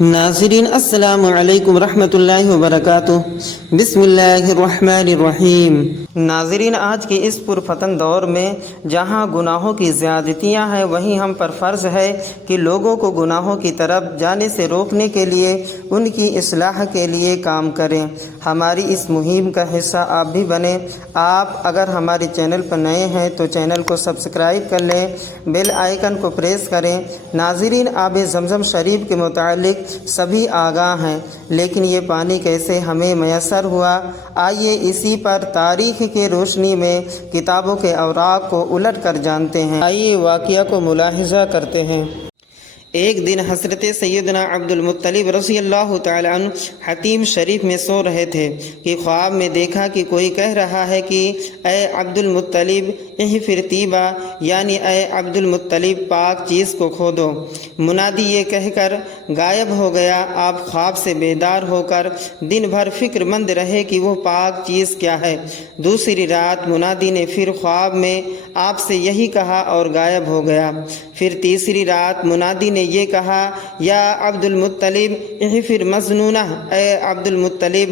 ناظرین السلام علیکم ورحمۃ اللہ وبرکاتہ۔ بسم اللہ الرحمن الرحیم۔ ناظرین، آج کے اس پرفتن دور میں جہاں گناہوں کی زیادتیاں ہیں، وہیں ہم پر فرض ہے کہ لوگوں کو گناہوں کی طرف جانے سے روکنے کے لیے ان کی اصلاح کے لیے کام کریں۔ ہماری اس مہم کا حصہ آپ بھی بنیں۔ آپ اگر ہمارے چینل پر نئے ہیں تو چینل کو سبسکرائب کر لیں، بیل آئیکن کو پریس کریں۔ ناظرین، آب زمزم شریف کے متعلق سبھی آگاہ ہیں، لیکن یہ پانی کیسے ہمیں میسر ہوا؟ آئیے اسی پر تاریخ کی روشنی میں کتابوں کے اوراق کو الٹ کر جانتے ہیں۔ آئیے واقعہ کو ملاحظہ کرتے ہیں۔ ایک دن حضرت سیدنا عبد المطلب رضی اللہ تعالی عنہ حتیم شریف میں سو رہے تھے کہ خواب میں دیکھا کہ کوئی کہہ رہا ہے کہ اے عبد المطلب احفر طیبہ، یعنی اے عبد المطلب پاک چیز کو کھودو۔ منادی یہ کہہ کر غائب ہو گیا۔ آپ خواب سے بیدار ہو کر دن بھر فکر مند رہے کہ وہ پاک چیز کیا ہے۔ دوسری رات منادی نے پھر خواب میں آپ سے یہی کہا اور غائب ہو گیا۔ پھر تیسری رات منادی نے یہ کہا، یا عبد المطلب احفر مظنونہ، اے عبد المطلب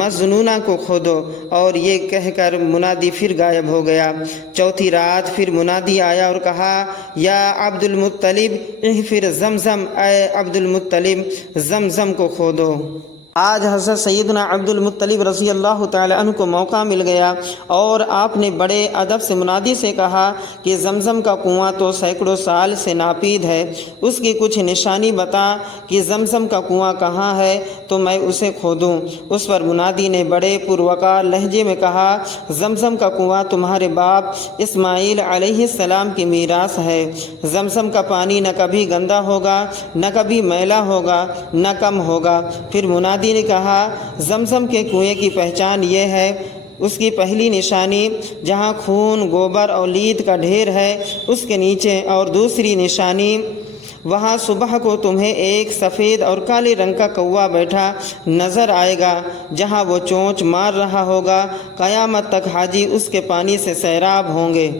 مظنونہ کو کھودو، اور یہ کہہ کر منادی پھر غائب ہو گیا۔ چوتھی رات پھر منادی آیا اور کہا، یا عبد المطلب احفر زمزم، اے عبد المطلب زمزم کو کھودو۔ آج حضرت سیدنا عبد المطلب رضی اللہ تعالی عنہ کو موقع مل گیا اور آپ نے بڑے ادب سے منادی سے کہا کہ زمزم کا کنواں تو سینکڑوں سال سے ناپید ہے، اس کی کچھ نشانی بتا کہ زمزم کا کنواں کہاں ہے تو میں اسے کھودوں۔ اس پر منادی نے بڑے پروقار لہجے میں کہا، زمزم کا کنواں تمہارے باپ اسماعیل علیہ السلام کی میراث ہے۔ زمزم کا پانی نہ کبھی گندا ہوگا، نہ کبھی میلا ہوگا، نہ کم ہوگا۔ پھر منادی نے کہا، زمزم کے کنویں کی پہچان یہ ہے، اس کی پہلی نشانی جہاں خون، گوبر اور لید کا ڈھیر ہے اس کے نیچے، اور دوسری نشانی وہاں صبح کو تمہیں ایک سفید اور کالے رنگ کا کوا بیٹھا نظر آئے گا، جہاں وہ چونچ مار رہا ہوگا۔ قیامت تک حاجی اس کے پانی سے سیراب ہوں گے۔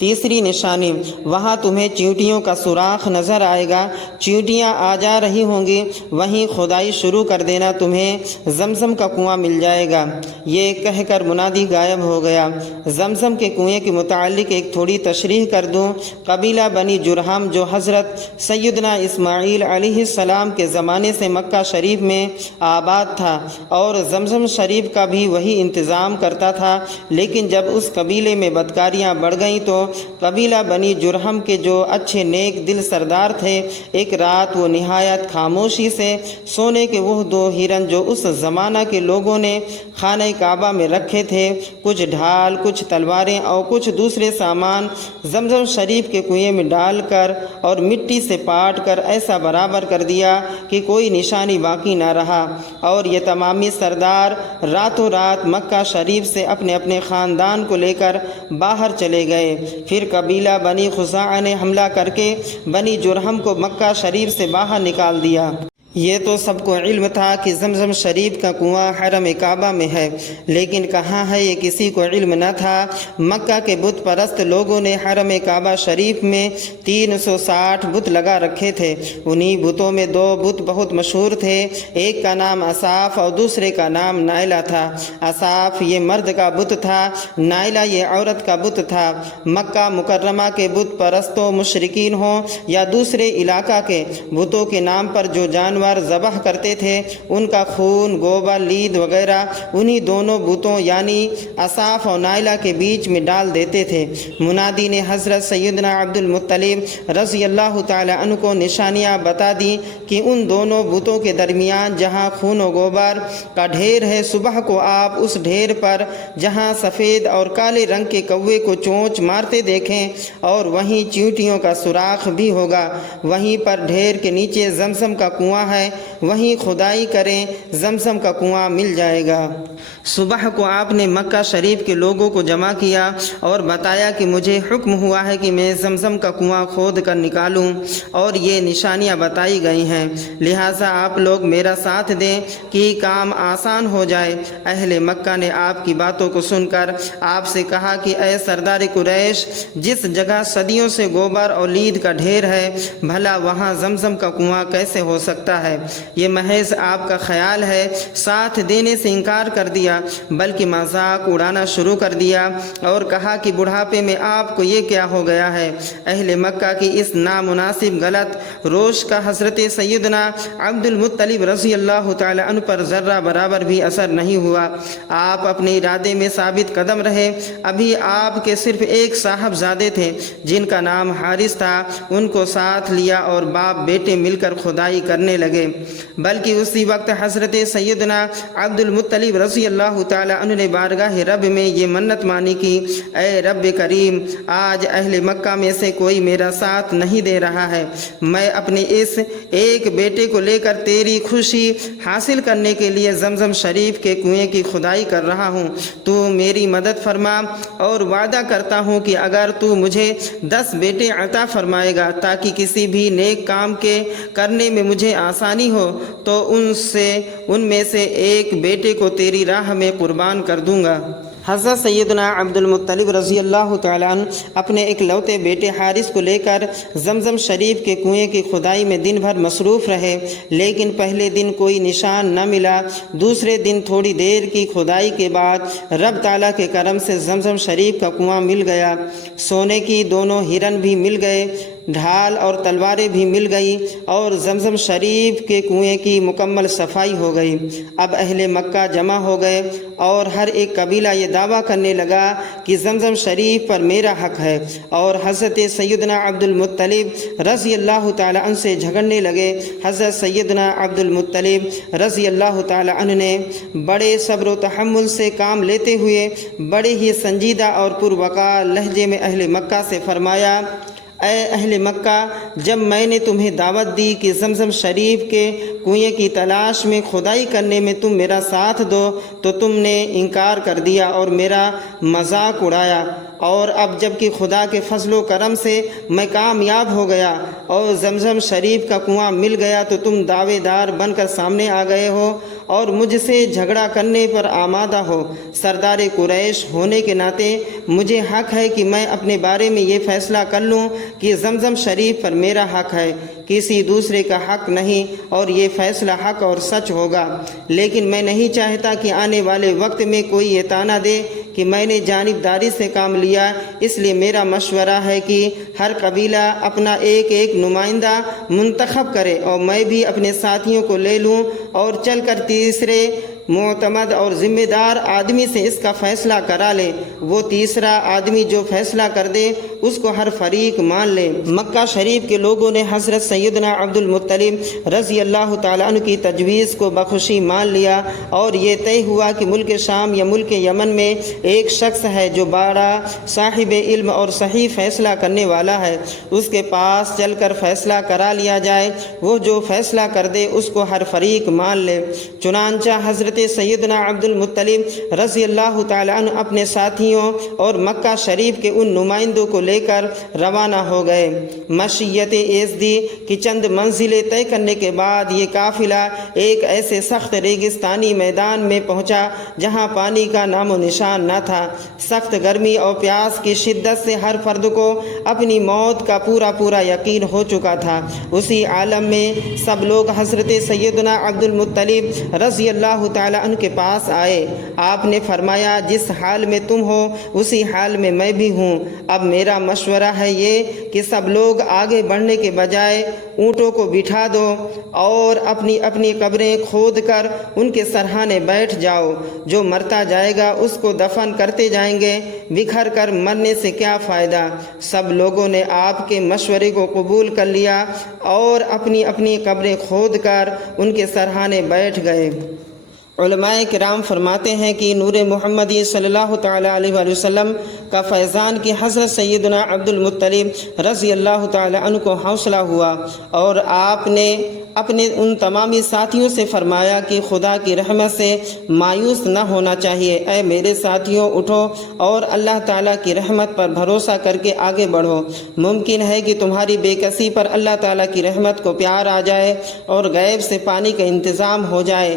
تیسری نشانی، وہاں تمہیں چیونٹیوں کا سوراخ نظر آئے گا، چیونٹیاں آ جا رہی ہوں گی، وہیں کھدائی شروع کر دینا، تمہیں زمزم کا کنواں مل جائے گا۔ یہ کہہ کر منادی غائب ہو گیا۔ زمزم کے کنویں کے متعلق ایک تھوڑی تشریح کر دوں۔ قبیلہ بنی جرہم جو حضرت سیدنا اسماعیل علیہ السلام کے زمانے سے مکہ شریف میں آباد تھا اور زمزم شریف کا بھی وہی انتظام کرتا تھا، لیکن جب اس قبیلے میں بدکاریاں بڑھ گئیں تو قبیلہ بنی جرہم کے جو اچھے نیک دل سردار تھے، ایک رات وہ نہایت خاموشی سے سونے کے وہ دو ہرن جو اس زمانہ کے لوگوں نے خانہ کعبہ میں رکھے تھے، کچھ ڈھال، کچھ تلواریں اور کچھ دوسرے سامان زمزم شریف کے کنویں میں ڈال کر اور مٹی سے پاٹ کر ایسا برابر کر دیا کہ کوئی نشانی باقی نہ رہا، اور یہ تمامی سردار راتوں رات مکہ شریف سے اپنے اپنے خاندان کو لے کر باہر چلے گئے۔ پھر قبیلہ بنی خزاعہ نے حملہ کر کے بنی جرہم کو مکہ شریف سے باہر نکال دیا۔ یہ تو سب کو علم تھا کہ زمزم شریف کا کنواں حرم کعبہ میں ہے، لیکن کہاں ہے یہ کسی کو علم نہ تھا۔ مکہ کے بت پرست لوگوں نے حرم کعبہ شریف میں 360 بت لگا رکھے تھے۔ انہی بتوں میں دو بت بہت مشہور تھے، ایک کا نام اصاف اور دوسرے کا نام نائلہ تھا۔ اصاف یہ مرد کا بت تھا، نائلہ یہ عورت کا بت تھا۔ مکہ مکرمہ کے بت پرستوں، مشرکین ہوں یا دوسرے علاقہ کے، بتوں کے نام پر جو جانور ذبح کرتے تھے ان کا خون، گوبر، لید وغیرہ انہی دونوں بتوں یعنی اصاف اور نائلہ کے بیچ میں ڈال دیتے تھے۔ منادی نے حضرت سیدنا عبد المطلب رضی اللہ تعالی عنہ کو نشانیاں بتا دی کہ ان دونوں بتوں کے درمیان جہاں خون و گوبر کا ڈھیر ہے، صبح کو آپ اس ڈھیر پر جہاں سفید اور کالے رنگ کے کوے کو چونچ مارتے دیکھیں اور وہیں چیونٹیوں کا سوراخ بھی ہوگا، وہیں پر ڈھیر کے نیچے زمزم کا کنواں ہے، وہیں کھدائی کریں، زمزم کا کنواں مل جائے گا۔ صبح کو آپ نے مکہ شریف کے لوگوں کو جمع کیا اور بتایا کہ مجھے حکم ہوا ہے کہ میں زمزم کا کنواں کھود کر نکالوں، اور یہ نشانیاں بتائی گئی ہیں، لہٰذا آپ لوگ میرا ساتھ دیں کہ کام آسان ہو جائے۔ اہل مکہ نے آپ کی باتوں کو سن کر آپ سے کہا کہ اے سردار قریش، جس جگہ صدیوں سے گوبر اور لید کا ڈھیر ہے، بھلا وہاں زمزم کا کنواں کیسے ہو سکتا ہوتا ہے، یہ محض آپ کا خیال ہے۔ ساتھ دینے سے انکار کر دیا بلکہ مذاق اڑانا شروع کر دیا اور کہا کہ بڑھاپے میں آپ کو یہ کیا ہو گیا ہے۔ اہل مکہ کی اس نامناسب غلط روش کا حضرت سیدنا عبد المطلب رضی اللہ تعالی عنہ پر ذرہ برابر بھی اثر نہیں ہوا۔ آپ اپنے ارادے میں ثابت قدم رہے۔ ابھی آپ کے صرف ایک صاحبزادے تھے جن کا نام حارث تھا، ان کو ساتھ لیا اور باپ بیٹے مل کر خدائی کرنے لگے۔ بلکہ اسی وقت حضرت سیدنا عبد المطلب رضی اللہ تعالی عنہ نے بارگاہ رب میں یہ منت مانی کہ اے رب کریم، آج اہل مکہ میں سے کوئی میرا ساتھ نہیں دے رہا ہے، میں اپنے اس ایک بیٹے کو لے کر تیری خوشی حاصل کرنے کے لیے زمزم شریف کے کنویں کی کھدائی کر رہا ہوں، تو میری مدد فرما اور وعدہ کرتا ہوں کہ اگر تو مجھے 10 بیٹے عطا فرمائے گا تاکہ کسی بھی نیک کام کے کرنے میں مجھے آسانی ہو تو ان میں سے ایک بیٹے کو تیری راہ میں قربان کر دوں گا۔ حضرت سیدنا عبد المطلب رضی اللہ تعالیٰ عنہ اپنے اکلوتے بیٹے حارث کو لے کر زمزم شریف کے کنویں کی کھدائی میں دن بھر مصروف رہے، لیکن پہلے دن کوئی نشان نہ ملا۔ دوسرے دن تھوڑی دیر کی کھدائی کے بعد رب تعالیٰ کے کرم سے زمزم شریف کا کنواں مل گیا۔ سونے کی دونوں ہرن بھی مل گئے، ڈھال اور تلواریں بھی مل گئیں اور زمزم شریف کے کنویں کی مکمل صفائی ہو گئی۔ اب اہل مکہ جمع ہو گئے اور ہر ایک قبیلہ یہ دعویٰ کرنے لگا کہ زمزم شریف پر میرا حق ہے، اور حضرت سیدنا عبد المطلب رضی اللہ تعالیٰ عنہ سے جھگڑنے لگے۔ حضرت سیدنا عبد المطلب رضی اللہ تعالیٰ عنہ نے بڑے صبر و تحمل سے کام لیتے ہوئے بڑے ہی سنجیدہ اور پروقار لہجے میں اہل مکہ سے فرمایا، اے اہل مکہ، جب میں نے تمہیں دعوت دی کہ زمزم شریف کے کنویں کی تلاش میں کھدائی کرنے میں تم میرا ساتھ دو تو تم نے انکار کر دیا اور میرا مذاق اڑایا، اور اب جب کہ خدا کے فضل و کرم سے میں کامیاب ہو گیا اور زمزم شریف کا کنواں مل گیا تو تم دعوے دار بن کر سامنے آ گئے ہو اور مجھ سے جھگڑا کرنے پر آمادہ ہو۔ سردار قریش ہونے کے ناطے مجھے حق ہے کہ میں اپنے بارے میں یہ فیصلہ کر لوں کہ زمزم شریف پر میرا حق ہے، کسی دوسرے کا حق نہیں، اور یہ فیصلہ حق اور سچ ہوگا۔ لیکن میں نہیں چاہتا کہ آنے والے وقت میں کوئی یہ طعنہ دے کہ میں نے جانبداری سے کام لیا، اس لیے میرا مشورہ ہے کہ ہر قبیلہ اپنا ایک ایک نمائندہ منتخب کرے اور میں بھی اپنے ساتھیوں کو لے لوں اور چل کر تیسرے معتمد اور ذمہ دار آدمی سے اس کا فیصلہ کرا لے۔ وہ تیسرا آدمی جو فیصلہ کر دے اس کو ہر فریق مان لے۔ مکہ شریف کے لوگوں نے حضرت سیدنا عبد المطلب رضی اللہ تعالیٰ عنہ کی تجویز کو بخوشی مان لیا، اور یہ طے ہوا کہ ملک شام یا ملک یمن میں ایک شخص ہے جو بڑا صاحب علم اور صحیح فیصلہ کرنے والا ہے، اس کے پاس چل کر فیصلہ کرا لیا جائے، وہ جو فیصلہ کر دے اس کو ہر فریق مان لے۔ چنانچہ حضرت سیدنا عبد المطلب رضی اللہ تعالیٰ عنہ اپنے ساتھیوں اور مکہ شریف کے ان نمائندوں کو لے کر روانہ ہو گئے۔ مشیت ایزدی کی چند منزلیں طے کرنے کے بعد یہ قافلہ ایک ایسے سخت ریگستانی میدان میں پہنچا جہاں پانی کا نام و نشان نہ تھا۔ سخت گرمی اور پیاس کی شدت سے ہر فرد کو اپنی موت کا پورا یقین ہو چکا تھا۔ اسی عالم میں سب لوگ حضرت سیدنا عبد المطلب رضی اللہ تعالیٰ عنہ کے پاس آئے۔ آپ نے فرمایا، جس حال میں تم ہو اسی حال میں میں بھی ہوں۔ اب میرا مشورہ ہے یہ کہ سب لوگ آگے بڑھنے کے بجائے اونٹوں کو بٹھا دو اور اپنی اپنی قبریں کھود کر ان کے سرہانے بیٹھ جاؤ۔ جو مرتا جائے گا اس کو دفن کرتے جائیں گے، بکھر کر مرنے سے کیا فائدہ۔ سب لوگوں نے آپ کے مشورے کو قبول کر لیا اور اپنی اپنی قبریں کھود کر ان کے سرہانے بیٹھ گئے۔ علماء کرام فرماتے ہیں کہ نور محمدی صلی اللہ تعالیٰ علیہ وآلہ وسلم کا فیضان کی حضرت سیدنا عبد المطلب رضی اللہ تعالیٰ عنہ کو حوصلہ ہوا، اور آپ نے اپنے ان تمامی ساتھیوں سے فرمایا کہ خدا کی رحمت سے مایوس نہ ہونا چاہیے۔ اے میرے ساتھیوں، اٹھو اور اللہ تعالیٰ کی رحمت پر بھروسہ کر کے آگے بڑھو۔ ممکن ہے کہ تمہاری بے کسی پر اللہ تعالیٰ کی رحمت کو پیار آ جائے اور غیب سے پانی کا انتظام ہو جائے۔